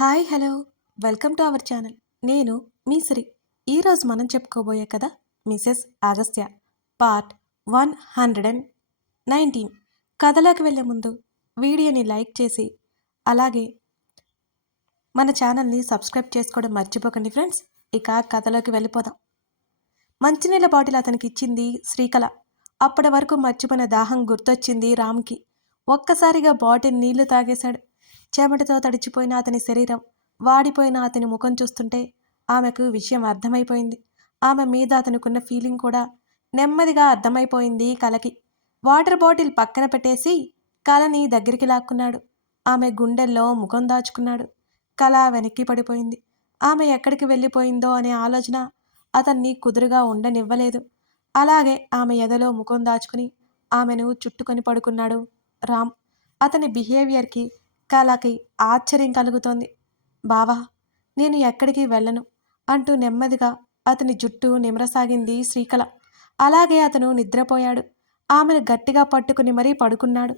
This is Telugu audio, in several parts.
Hi hello welcome to our channel. నేను మీ సిరి. ఈరోజు మనం చెప్పుకోబోయే కథ మిసెస్ అగస్త్య పార్ట్ 119. కథలోకి వెళ్ళే ముందు వీడియోని లైక్ చేసి అలాగే మన ఛానల్ని సబ్స్క్రైబ్ చేసుకోవడం మర్చిపోకండి ఫ్రెండ్స్. ఇక కథలోకి వెళ్ళిపోదాం. మంచినీళ్ళ బాటిల్ అతనికి ఇచ్చింది శ్రీకళ. అప్పటి వరకు మర్చిపోయిన దాహం గుర్తొచ్చింది రామ్కి. ఒక్కసారిగా బాటిల్ నీళ్లు తాగేశాడు. చెమటతో తడిచిపోయిన అతని శరీరం, వాడిపోయిన అతని ముఖం చూస్తుంటే ఆమెకు విషయం అర్థమైపోయింది. ఆమె మీద అతనుకున్న ఫీలింగ్ కూడా నెమ్మదిగా అర్థమైపోయింది కళకి. వాటర్ బాటిల్ పక్కన పెట్టేసి కళని దగ్గరికి లాక్కున్నాడు. ఆమె గుండెల్లో ముఖం దాచుకున్నాడు. కళ వెనక్కి పడిపోయింది. ఆమె ఎక్కడికి వెళ్ళిపోయిందో అనే ఆలోచన అతన్ని కుదురుగా ఉండనివ్వలేదు. అలాగే ఆమె ఎదలో ముఖం దాచుకుని ఆమెను చుట్టుకొని పడుకున్నాడు రామ్. అతని బిహేవియర్కి కళకి ఆశ్చర్యం కలుగుతోంది. బావా, నేను ఎక్కడికి వెళ్ళను అంటూ నెమ్మదిగా అతని జుట్టు నిమరసాగింది శ్రీకళ. అలాగే అతను నిద్రపోయాడు. ఆమెను గట్టిగా పట్టుకుని మరీ పడుకున్నాడు.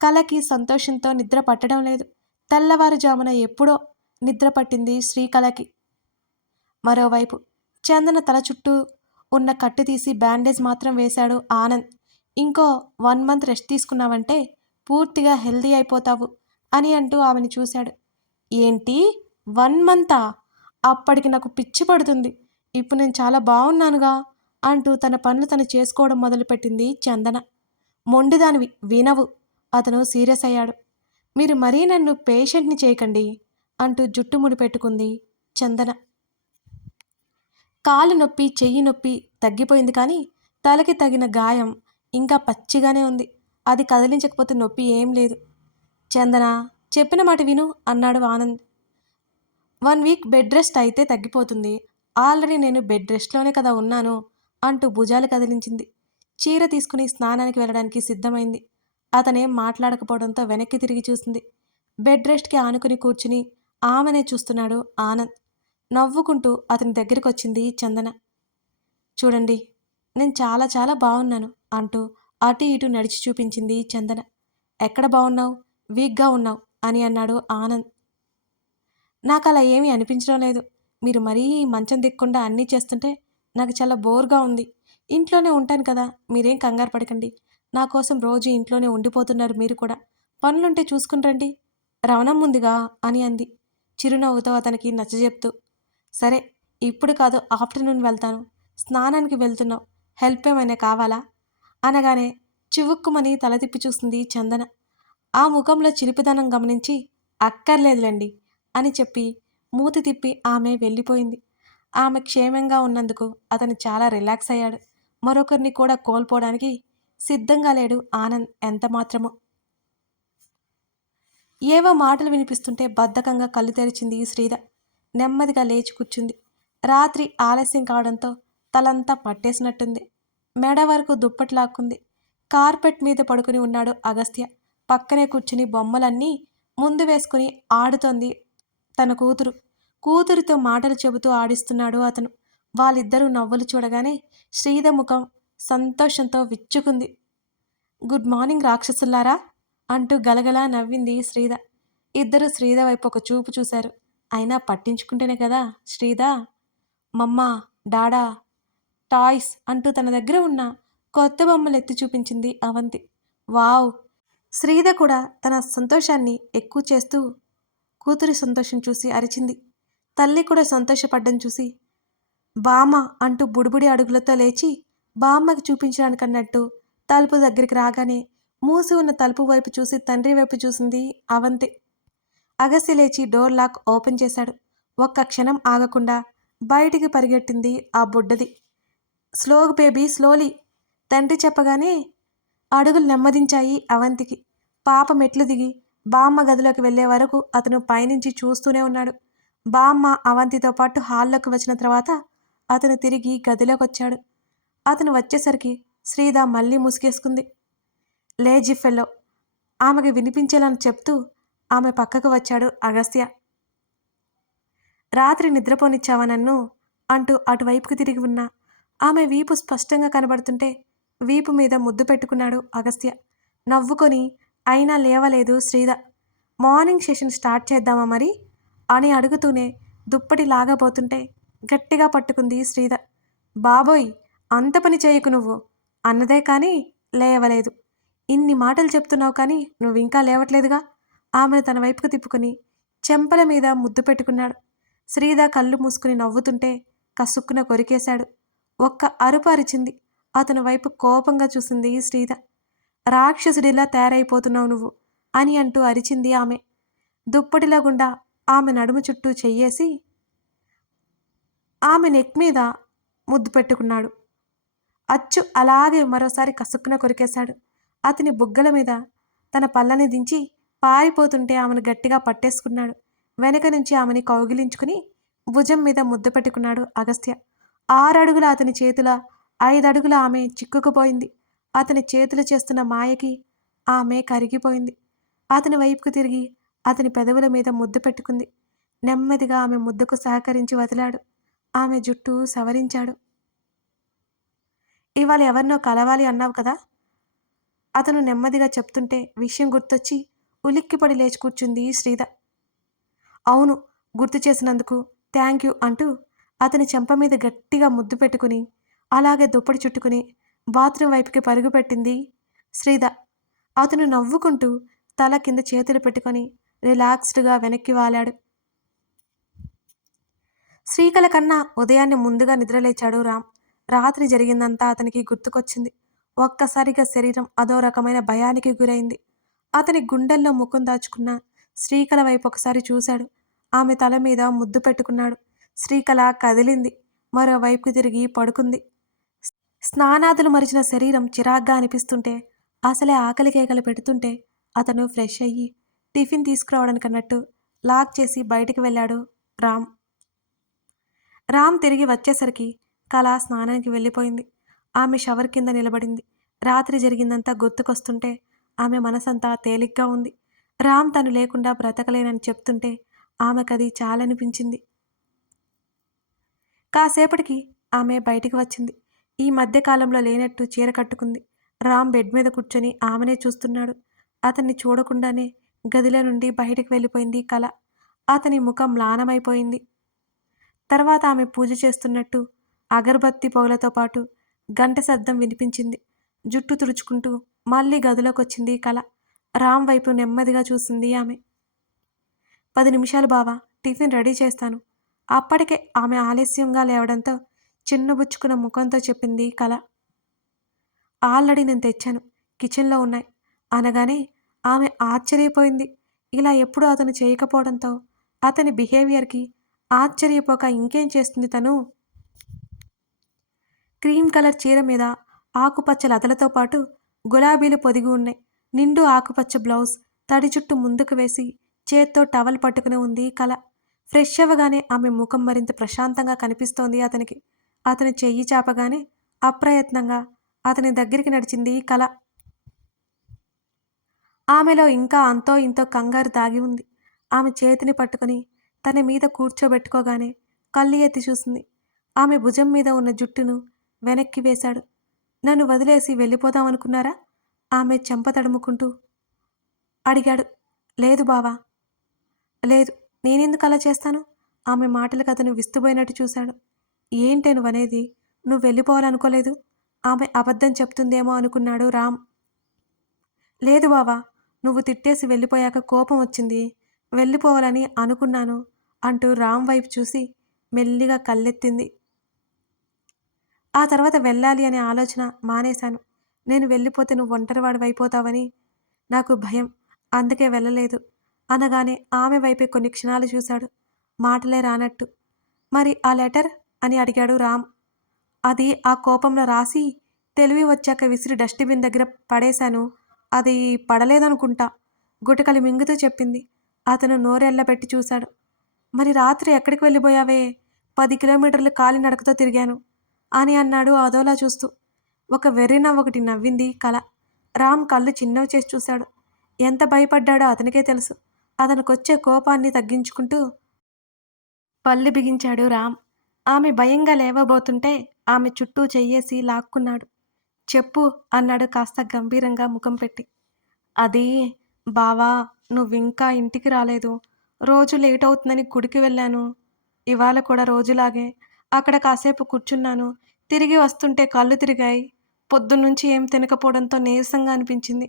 కళకి సంతోషంతో నిద్ర పట్టడం లేదు. తెల్లవారుజామున ఎప్పుడో నిద్ర పట్టింది శ్రీకళకి. మరోవైపు చందన తల చుట్టూ ఉన్న కట్టు తీసి బ్యాండేజ్ మాత్రం వేశాడు ఆనంద్. ఇంకో 1 మంత్ రెస్ట్ తీసుకున్నావంటే పూర్తిగా హెల్దీ అయిపోతావు అని అంటూ ఆమెను చూశాడు. ఏంటి 1 మంతా? అప్పటికి నాకు పిచ్చి పడుతుంది. ఇప్పుడు నేను చాలా బాగున్నానుగా అంటూ తన పనులు తను చేసుకోవడం మొదలుపెట్టింది చందన. మొండిదానివి, వినవు. అతను సీరియస్ అయ్యాడు. మీరు మరీ నన్ను పేషెంట్ని చేయకండి అంటూ జుట్టు ముడిపెట్టుకుంది చందన. కాలు నొప్పి, చెయ్యి నొప్పి తగ్గిపోయింది, కానీ తలకి తగిన గాయం ఇంకా పచ్చిగానే ఉంది. అది కదిలించకపోతే నొప్పి ఏం లేదు. చందన, చెప్పిన మాట విను అన్నాడు ఆనంద్. 1 వీక్ బెడ్ రెస్ట్ అయితే తగ్గిపోతుంది. ఆల్రెడీ నేను బెడ్ రెస్ట్లోనే కదా ఉన్నాను అంటూ భుజాలు కదిలించింది. చీర తీసుకుని స్నానానికి వెళ్ళడానికి సిద్ధమైంది. అతనేం మాట్లాడకపోవడంతో వెనక్కి తిరిగి చూసింది. బెడ్ రెస్ట్కి ఆనుకుని కూర్చుని ఆమెనే చూస్తున్నాడు ఆనంద్. నవ్వుకుంటూ అతని దగ్గరికి వచ్చింది చందన. చూడండి, నేను చాలా చాలా బాగున్నాను అంటూ అటు ఇటు నడిచి చూపించింది చందన. ఎక్కడ బాగున్నావు? వీక్గా ఉన్నావు అని అన్నాడు ఆనంద్. నాకు అలా ఏమీ అనిపించడం లేదు. మీరు మరీ మంచం దిక్కుండా అన్నీ చేస్తుంటే నాకు చాలా బోర్గా ఉంది. ఇంట్లోనే ఉంటాను కదా, మీరేం కంగారు పడకండి. నా కోసం రోజు ఇంట్లోనే ఉండిపోతున్నారు మీరు కూడా. పనులుంటే చూసుకుని రండి. రవణమ్ముందిగా అని అంది చిరునవ్వుతో అతనికి నచ్చజెప్తూ. సరే, ఇప్పుడు కాదు, ఆఫ్టర్నూన్ వెళ్తాను. స్నానానికి వెళ్తున్నావు, హెల్ప్ ఏమైనా కావాలా అనగానే చివుక్కుమని తల తిప్పి చూసింది చందన. ఆ ముఖంలో చిలిపిదనం గమనించి అక్కర్లేదులేండి అని చెప్పి మూతి తిప్పి ఆమె వెళ్ళిపోయింది. ఆమె క్షేమంగా ఉన్నందుకు అతను చాలా రిలాక్స్ అయ్యాడు. మరొకరిని కూడా కోల్పోవడానికి సిద్ధంగా లేడు ఆనంద్ ఎంత మాత్రమో. ఏవో మాటలు వినిపిస్తుంటే బద్ధకంగా కళ్ళు తెరిచింది శ్రీధ. నెమ్మదిగా లేచి కూర్చుంది. రాత్రి ఆలస్యం కావడంతో తలంతా పట్టేసినట్టుంది. మెడ వరకు దుప్పటి లాక్కుంది. కార్పెట్ మీద పడుకుని ఉన్నాడు అగస్త్య. పక్కనే కూర్చుని బొమ్మలన్నీ ముందు వేసుకుని ఆడుతోంది తన కూతురు. కూతురితో మాటలు చెబుతూ ఆడిస్తున్నాడు అతను. వాళ్ళిద్దరూ నవ్వులు చూడగానే శ్రీధ ముఖం సంతోషంతో విచ్చుకుంది. గుడ్ మార్నింగ్ రాక్షసుల్లారా అంటూ గలగలా నవ్వింది శ్రీధ. ఇద్దరు శ్రీధ వైపు ఒక చూపు చూశారు. అయినా పట్టించుకుంటేనే కదా శ్రీధ. మమ్మా, డాడా, టాయ్స్ అంటూ తన దగ్గర ఉన్న కొత్త బొమ్మలు ఎత్తి చూపించింది అవంతి. వావ్! శ్రీధ కూడా తన సంతోషాన్ని ఎక్కువ చేస్తూ కూతురి సంతోషం చూసి అరిచింది. తల్లి కూడా సంతోషపడ్డం చూసి బామ్మ అంటూ బుడిబుడి అడుగులతో లేచి బామ్మకి చూపించడానికన్నట్టు తలుపు దగ్గరికి రాగానే మూసి ఉన్న తలుపు వైపు చూసి తండ్రి వైపు చూసింది అవంతి. అగస్య లేచి డోర్ లాక్ ఓపెన్ చేశాడు. ఒక్క క్షణం ఆగకుండా బయటికి పరిగెట్టింది ఆ బుడ్డది. స్లో బేబీ, స్లోలీ తండ్రి చెప్పగానే అడుగులు నెమ్మదించాయి అవంతికి. పాప మెట్లు దిగి బామ్మ గదిలోకి వెళ్లే వరకు అతను పైనుంచి చూస్తూనే ఉన్నాడు. బామ్మ అవంతితో పాటు హాల్లోకి వచ్చిన తర్వాత అతను తిరిగి గదిలోకి వచ్చాడు. అతను వచ్చేసరికి శ్రీధ మళ్ళీ ముసుగేసుకుంది. లేజీ ఫెల్లో ఆమెకు వినిపించేలా చెప్తూ ఆమె పక్కకు వచ్చాడు అగస్త్య. రాత్రి నిద్రపోనిచ్చావా నన్ను అంటూ అటువైపుకు తిరిగి ఉన్న ఆమె వీపు స్పష్టంగా కనబడుతుంటే వీపు మీద ముద్దు పెట్టుకున్నాడు అగస్త్య. నవ్వుకొని అయినా లేవలేదు శ్రీధ. మార్నింగ్ సెషన్ స్టార్ట్ చేద్దామా మరి అని అడుగుతూనే దుప్పటి లాగబోతుంటే గట్టిగా పట్టుకుంది శ్రీధర్. బాబోయ్, అంత పని చేయకు నువ్వు అన్నదే కానీ లేవలేదు. ఇన్ని మాటలు చెప్తున్నావు కానీ నువ్వింకా లేవట్లేదుగా. ఆమెను తన వైపుకు తిప్పుకుని చెంపల మీద ముద్దు పెట్టుకున్నాడు. శ్రీధర్ కళ్ళు మూసుకుని నవ్వుతుంటే కసుక్కున కొరికేశాడు. ఒక్క అరుపు అరిచింది. అతని వైపు కోపంగా చూసింది శ్రీధర్. రాక్షసుడిలా తయారైపోతున్నావు నువ్వు అని అంటూ అరిచింది ఆమె. దుప్పటిలో గుండా ఆమె నడుము చుట్టూ చెయ్యేసి ఆమె నెక్ మీద ముద్దు పెట్టుకున్నాడు. అచ్చు అలాగే మరోసారి కసుక్కున కొరికేశాడు. అతని బుగ్గల మీద తన పళ్ళని దించి పారిపోతుంటే ఆమెను గట్టిగా పట్టేసుకున్నాడు. వెనక నుంచి ఆమెని కౌగిలించుకుని భుజం మీద ముద్దు పెట్టుకున్నాడు అగస్త్య. 6 అడుగుల అతని చేతుల 5 అడుగుల ఆమె చిక్కుకుపోయింది. అతని చేతులు చేస్తున్న మాయకి ఆమె కరిగిపోయింది. అతని వైపుకు తిరిగి అతని పెదవుల మీద ముద్దు పెట్టుకుంది. నెమ్మదిగా ఆమె ముద్దుకు సహకరించి వదిలాడు. ఆమె జుట్టు సవరించాడు. ఇవాళ ఎవరినో కలవాలి అన్నావు కదా. అతను నెమ్మదిగా చెప్తుంటే విషయం గుర్తొచ్చి ఉలిక్కిపడి లేచి కూర్చుంది శ్రీధర్. అవును, గుర్తు చేసినందుకు థ్యాంక్ యూ అంటూ అతని చెంప మీద గట్టిగా ముద్దు పెట్టుకుని అలాగే దుప్పటి చుట్టుకుని బాత్రూం వైపుకి పరుగు పెట్టింది శ్రీధర్. అతను నవ్వుకుంటూ తల కింద చేతులు పెట్టుకొని రిలాక్స్డ్గా వెనక్కి వాలాడు. శ్రీకళ కన్నా ఉదయాన్నే ముందుగా నిద్రలేచాడు రామ్. రాత్రి జరిగిందంతా అతనికి గుర్తుకొచ్చింది. ఒక్కసారిగా శరీరం అదో రకమైన భయానికి గురైంది. అతని గుండెల్లో ముఖం దాచుకున్న శ్రీకళ వైపు ఒకసారి చూశాడు. ఆమె తల మీద ముద్దు పెట్టుకున్నాడు. శ్రీకళ కదిలింది. మరోవైపుకి తిరిగి పడుకుంది. స్నానాదులు మరిచిన శరీరం చిరాగ్గా అనిపిస్తుంటే అసలే ఆకలి కేకలు పెడుతుంటే అతను ఫ్రెష్ అయ్యి టిఫిన్ తీసుకురావడానికన్నట్టు లాక్ చేసి బయటికి వెళ్ళాడు రామ్. రామ్ తిరిగి వచ్చేసరికి కళ స్నానానికి వెళ్ళిపోయింది. ఆమె షవర్ కింద నిలబడింది. రాత్రి జరిగిందంతా గుర్తుకొస్తుంటే ఆమె మనసంతా తేలిగ్గా ఉంది. రామ్ తను లేకుండా బ్రతకలేనని చెప్తుంటే ఆమెకది చాలనిపించింది. కాసేపటికి ఆమె బయటికి వచ్చింది. ఈ మధ్యకాలంలో లేనట్టు చీర కట్టుకుంది. రామ్ బెడ్ మీద కూర్చొని ఆమెనే చూస్తున్నాడు. అతన్ని చూడకుండానే గదిలో నుండి బయటికి వెళ్ళిపోయింది కళ. అతని ముఖం మ్లానమైపోయింది. తర్వాత ఆమె పూజ చేస్తున్నట్టు అగరబత్తి పొగలతో పాటు గంట శబ్దం వినిపించింది. జుట్టు తుడుచుకుంటూ మళ్ళీ గదిలోకొచ్చింది కళ. రామ్ వైపు నెమ్మదిగా చూసింది ఆమె. 10 నిమిషాలు బావా, టిఫిన్ రెడీ చేస్తాను. అప్పటికే ఆమె ఆలస్యంగా లేవడంతో చిన్నబుచ్చుకున్న ముఖంతో చెప్పింది కళ. ఆల్రెడీ నేను తెచ్చాను, కిచెన్లో ఉన్నాయి అనగానే ఆమె ఆశ్చర్యపోయింది. ఇలా ఎప్పుడూ అతను చేయకపోవడంతో అతని బిహేవియర్కి ఆశ్చర్యపోక ఇంకేం చేస్తుంది తను. క్రీమ్ కలర్ చీర మీద ఆకుపచ్చ లతలతో పాటు గులాబీలు పొదిగి ఉన్నాయి. నిండు ఆకుపచ్చ బ్లౌజ్ తడి చుట్టూ ముందుకు వేసి చేత్తో టవల్ పట్టుకుని ఉంది కళ. ఫ్రెష్ అవ్వగానే ఆమె ముఖం మరింత ప్రశాంతంగా కనిపిస్తోంది అతనికి. అతని చెయ్యి చాపగానే అప్రయత్నంగా అతని దగ్గరికి నడిచింది కళ. ఆమెలో ఇంకా అంతో ఇంతో కంగారు దాగి ఉంది. ఆమె చేతిని పట్టుకుని తన మీద కూర్చోబెట్టుకోగానే కళ్ళు ఎత్తి చూసింది. ఆమె భుజం మీద ఉన్న జుట్టును వెనక్కి వేశాడు. నన్ను వదిలేసి వెళ్ళిపోదామనుకున్నారా? ఆమె చెంప తడుముకుంటూ అడిగాడు. లేదు బావా, లేదు, నేనెందుకు అలా చేస్తాను? ఆమె మాటలకు అతను విస్తుపోయినట్టు చూశాడు. ఏంటే నువ్వనేది? నువ్వు వెళ్ళిపోవాలనుకోలేదు? ఆమె అబద్ధం చెప్తుందేమో అనుకున్నాడు రామ్. లేదు బావా, నువ్వు తిట్టేసి వెళ్ళిపోయాక కోపం వచ్చింది, వెళ్ళిపోవాలని అనుకున్నాను అంటూ రామ్ వైపు చూసి మెల్లిగా కళ్ళెత్తింది. ఆ తర్వాత వెళ్ళాలి అనే ఆలోచన మానేశాను. నేను వెళ్ళిపోతే నువ్వు ఒంటరివాడివైపోతావని నాకు భయం, అందుకే వెళ్ళలేదు అనగానే ఆమె వైపే కొన్ని క్షణాలు చూశాడు, మాటలే రానట్టు. మరి ఆ లెటర్ అని అడిగాడు రామ్. అది ఆ కోపంలో రాసి తెలివి వచ్చాక విసిరి డస్ట్బిన్ దగ్గర పడేశాను. అది పడలేదనుకుంటా, గుటకలు మింగుతూ చెప్పింది. అతను నోరెళ్ళబెట్టి చూశాడు. మరి రాత్రి ఎక్కడికి వెళ్ళిపోయావే? 10 కిలోమీటర్లు కాలినడకతో తిరిగాను అని అన్నాడు అదోలా చూస్తూ. ఒక వెర్రి నవ్వొకటి నవ్వింది కళ. రామ్ కళ్ళు చిన్నవి చేసి చూశాడు. ఎంత భయపడ్డాడో అతనికే తెలుసు. అతనికొచ్చే కోపాన్ని తగ్గించుకుంటూ పళ్ళు బిగించాడు రామ్. ఆమె భయంగా లేవబోతుంటే ఆమె చుట్టూ చెయ్యేసి లాక్కున్నాడు. చెప్పు అన్నాడు కాస్త గంభీరంగా ముఖం పెట్టి. అది బావా, నువ్వింకా ఇంటికి రాలేదు. రోజు లేట్ అవుతుందని గుడికి వెళ్ళాను. ఇవాళ కూడా రోజులాగే అక్కడ కాసేపు కూర్చున్నాను. తిరిగి వస్తుంటే కళ్ళు తిరిగాయి. పొద్దున్నుంచి ఏం తినకపోవడంతో నీరసంగా అనిపించింది.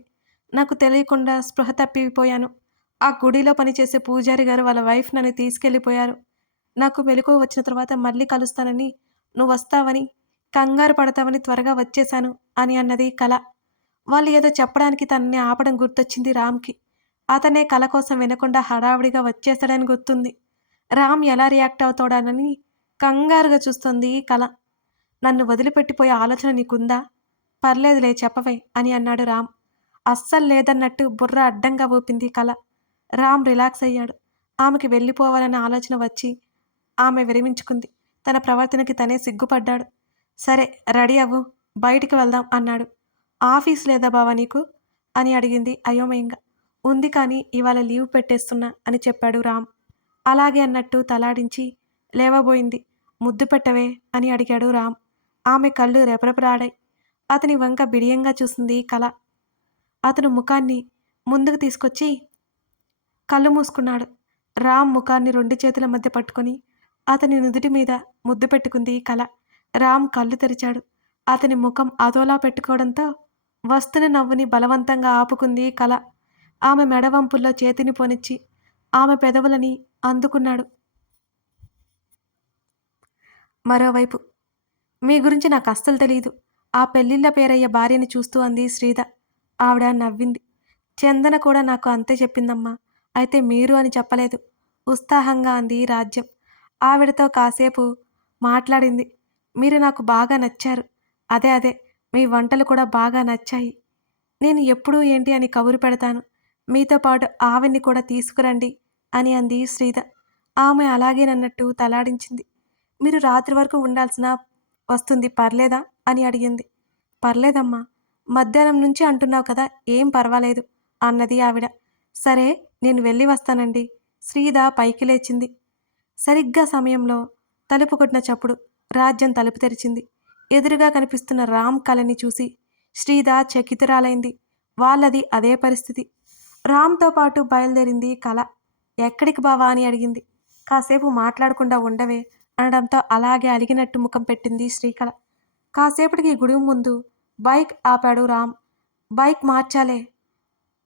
నాకు తెలియకుండా స్పృహ తప్పిపోయాను. ఆ గుడిలో పనిచేసే పూజారి గారు వాళ్ళ వైఫ్ నన్ను తీసుకెళ్ళిపోయారు. నాకు మెలకువ వచ్చిన తర్వాత మళ్ళీ కలుస్తానని, నువ్వొస్తావని, కంగారు పడతావని త్వరగా వచ్చేశాను అని అన్నది కల. వాళ్ళు ఏదో చెప్పడానికి తనని ఆపడం గుర్తొచ్చింది రామ్‌కి. అతనే కల కోసం వినకుండా హడావిడిగా వచ్చేసాడని గుర్తుంది. రామ్ ఎలా రియాక్ట్ అవుతాడోనని కంగారుగా చూస్తోంది కల. నన్ను వదిలిపెట్టిపోయే ఆలోచన నీకుందా? పర్లేదులే చెప్పవే అని అన్నాడు రామ్. అస్సలు లేదన్నట్టు బుర్ర అడ్డంగా ఊపింది కల. రామ్ రిలాక్స్ అయ్యాడు. ఆమెకి వెళ్ళిపోవాలన్న ఆలోచన వచ్చి ఆమె విరమించుకుంది. తన ప్రవర్తనకి తనే సిగ్గుపడ్డాడు. సరే రెడీ అవ్వు, బయటికి వెళ్దాం అన్నాడు. ఆఫీస్ లేదా బావా నీకు? అని అడిగింది అయోమయంగా. ఉంది కానీ ఇవాళ లీవ్ పెట్టేస్తున్నా అని చెప్పాడు రామ్. అలాగే అన్నట్టు తలాడించి లేవబోయింది. ముద్దు పెట్టవే అని అడిగాడు రామ్. ఆమె కళ్ళు రెపరెపలాడాయి. అతని వంక బిడియంగా చూసింది కల. అతను ముఖాన్ని ముందుకు తీసుకొచ్చి కళ్ళు మూసుకున్నాడు. రామ్ ముఖాన్ని 2 చేతుల మధ్య పట్టుకొని అతని నుదుటి మీద ముద్దు పెట్టుకుంది కల. రామ్ కళ్ళు తెరిచాడు. అతని ముఖం అదోలా పెట్టుకోవడంతో వస్తున్న నవ్వుని బలవంతంగా ఆపుకుంది కల. ఆమె మెడవంపుల్లో చేతిని పోనిచ్చి ఆమె పెదవులని అందుకున్నాడు. మరోవైపు మీ గురించి నాకు అస్సలు తెలీదు. ఆ పెళ్ళిళ్ళ పేరయ్య భార్యని చూస్తూ అంది శ్రీద. ఆవిడ నవ్వింది. చందన కూడా నాకు అంతే చెప్పిందమ్మా. అయితే మీరు అని చెప్పలేదు. ఉత్సాహంగా అంది రాజ్యం. ఆవిడతో కాసేపు మాట్లాడింది. మీరు నాకు బాగా నచ్చారు. అదే మీ వంటలు కూడా బాగా నచ్చాయి. నేను ఎప్పుడూ ఏంటి అని కబురు పెడతాను. మీతో పాటు ఆవిడ్ని కూడా తీసుకురండి అని అంది శ్రీద. ఆమె అలాగేనన్నట్టు తలాడించింది. మీరు రాత్రి వరకు ఉండాల్సిన వస్తుంది పర్లేదా అని అడిగింది. పర్లేదమ్మా, మధ్యాహ్నం నుంచి అంటున్నావు కదా, ఏం పర్వాలేదు అన్నది ఆవిడ. సరే నేను వెళ్ళి వస్తానండి. శ్రీద పైకి లేచింది. సరిగ్గా సమయంలో తలుపు కొట్టిన చప్పుడు. రాజ్యం తలుపు తెరిచింది. ఎదురుగా కనిపిస్తున్న రామ్ కలని చూసి శ్రీద చకితురాలైంది. వాళ్ళది అదే పరిస్థితి. రామ్తో పాటు బయలుదేరింది కల. ఎక్కడికి బావా అని అడిగింది. కాసేపు మాట్లాడకుండా ఉండవే అనడంతో అలాగే అలిగినట్టు ముఖం పెట్టింది శ్రీకళ. కాసేపటికి గుడి ముందు బైక్ ఆపాడు రామ్. బైక్ మార్చాలే,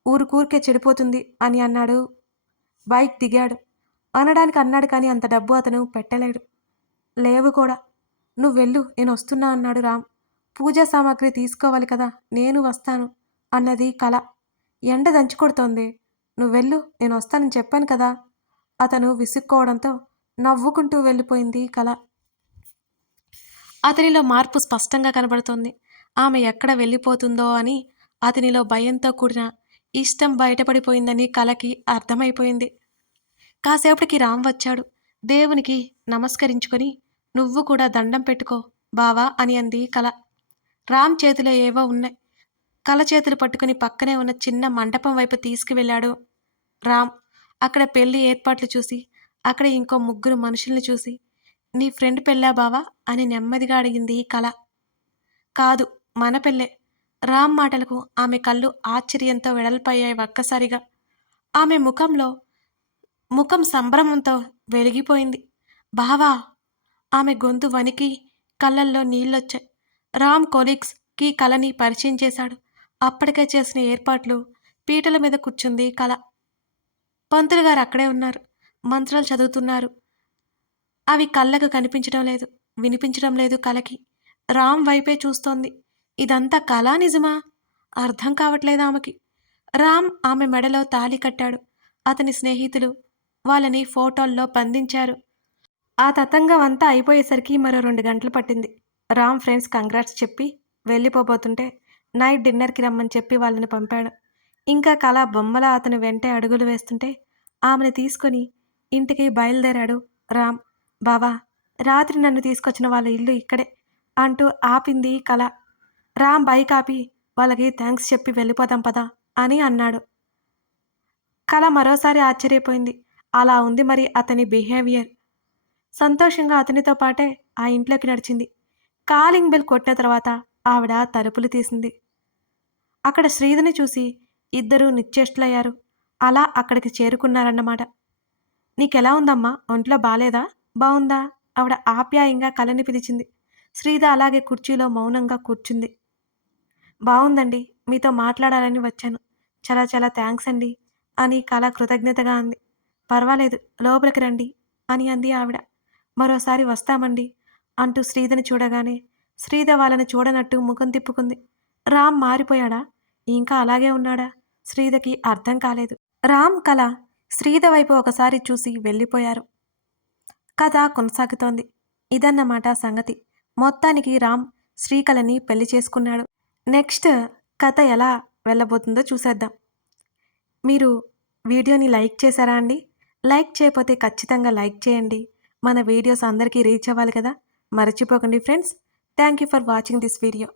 ఊరికూరికే చెడిపోతుంది అని అన్నాడు. బైక్ దిగాడు. అనడానికి అన్నాడు కానీ అంత డబ్బు అతను పెట్టలేడు. లేవు కూడా. నువ్వెళ్ళు, నేను వస్తున్నా అన్నాడు రామ్. పూజా సామాగ్రి తీసుకోవాలి కదా, నేను వస్తాను అన్నది కల. ఎండ దంచి కొడుతోంది. నువ్వెళ్ళు, నేను వస్తానని చెప్పాను కదా. అతను విసుక్కోవడంతో నవ్వుకుంటూ వెళ్ళిపోయింది కల. అతనిలో మార్పు స్పష్టంగా కనబడుతోంది. ఆమె ఎక్కడ వెళ్ళిపోతుందో అని అతనిలో భయంతో కూడిన ఇష్టం బయటపడిపోయిందని కలకి అర్థమైపోయింది. కాసేపటికి రామ్ వచ్చాడు. దేవునికి నమస్కరించుకొని నువ్వు కూడా దండం పెట్టుకో బావా అని అంది కల. రామ్ చేతిలో ఏవో ఉన్నాయి. కల చేతులు పట్టుకుని పక్కనే ఉన్న చిన్న మండపం వైపు తీసుకువెళ్ళాడు రామ్. అక్కడ పెళ్లి ఏర్పాట్లు చూసి అక్కడ ఇంకో 3 మనుషుల్ని చూసి నీ ఫ్రెండ్ పెళ్ళా బావా అని నెమ్మదిగా అడిగింది కల. కాదు, మన పెళ్ళే. రామ్ మాటలకు ఆమె కళ్ళు ఆశ్చర్యంతో వెడల్పయ్యాయి ఒక్కసారిగా. ఆమె ముఖం సంభ్రమంతో వెలిగిపోయింది. బావా! ఆమె గొంతు వణికి కళ్ళల్లో నీళ్ళొచ్చాయి. రామ్ కొలీగ్స్కి కలని పరిచయం చేశాడు. అప్పటికే చేసిన ఏర్పాట్లు. పీటల మీద కూర్చుంది కల. పంతులు గారు అక్కడే ఉన్నారు. మంత్రాలు చదువుతున్నారు. అవి కళ్ళకు కనిపించడం లేదు, వినిపించడం లేదు కలకి. రామ్ వైపే చూస్తోంది. ఇదంతా కళా నిజమా? అర్థం కావట్లేదు ఆమెకి. రామ్ ఆమె మెడలో తాళి కట్టాడు. అతని స్నేహితులు వాళ్ళని ఫోటోల్లో బంధించారు. ఆ తతంగం అంతా అయిపోయేసరికి మరో 2 గంటలు పట్టింది. రామ్ ఫ్రెండ్స్ కంగ్రాట్స్ చెప్పి వెళ్ళిపోబోతుంటే నైట్ డిన్నర్కి రమ్మని చెప్పి వాళ్ళని పంపాడు. ఇంకా కళ బొమ్మలా అతని వెంటే అడుగులు వేస్తుంటే ఆమెను తీసుకొని ఇంటికి బయలుదేరాడు రామ్. బావా, రాత్రి నన్ను తీసుకొచ్చిన వాళ్ళ ఇల్లు ఇక్కడే అంటూ ఆపింది కళ. రామ్ బైక్ ఆపి వాళ్ళకి థ్యాంక్స్ చెప్పి వెళ్ళిపోదాం పదా అని అన్నాడు. కళ మరోసారి ఆశ్చర్యపోయింది. అలా ఉంది మరి అతని బిహేవియర్. సంతోషంగా అతనితో పాటే ఆ ఇంట్లోకి నడిచింది. కాలింగ్ బెల్ కొట్టిన తర్వాత ఆవిడ తలుపులు తీసింది. అక్కడ శ్రీధని చూసి ఇద్దరూ నిశ్చేష్టులయ్యారు. అలా అక్కడికి చేరుకున్నారన్నమాట. నీకెలా ఉందమ్మా? ఒంట్లో బాలేదా? బావుందా? ఆవిడ ఆప్యాయంగా కలని పిలిచింది. శ్రీద అలాగే కుర్చీలో మౌనంగా కూర్చుంది. బావుందండి. మీతో మాట్లాడాలని వచ్చాను. చాలా చాలా థాంక్స్ అండి అని కళ కృతజ్ఞతగా అంది. పర్వాలేదు లోపలికి రండి అని అంది ఆవిడ. మరోసారి వస్తామండి అంటూ శ్రీదని చూడగానే శ్రీద వాళ్ళని చూడనట్టు ముఖం తిప్పుకుంది. రామ్ మారిపోయాడా? ఇంకా అలాగే ఉన్నాడా? శ్రీదకి అర్థం కాలేదు. రామ్, కళ శ్రీద వైపు ఒకసారి చూసి వెళ్ళిపోయారు. కథ కొనసాగుతోంది. ఇదన్నమాట సంగతి. మొత్తానికి రామ్ శ్రీకళని పెళ్లి చేసుకున్నాడు. నెక్స్ట్ కథ ఎలా వెళ్ళబోతుందో చూసేద్దాం. మీరు వీడియోని లైక్ చేశారా అండి? లైక్ చేయకపోతే ఖచ్చితంగా లైక్ చేయండి. మన వీడియోస్ అందరికీ రీచ్ అవ్వాలి కదా! మర్చిపోకండి friends. Thank you for watching this video.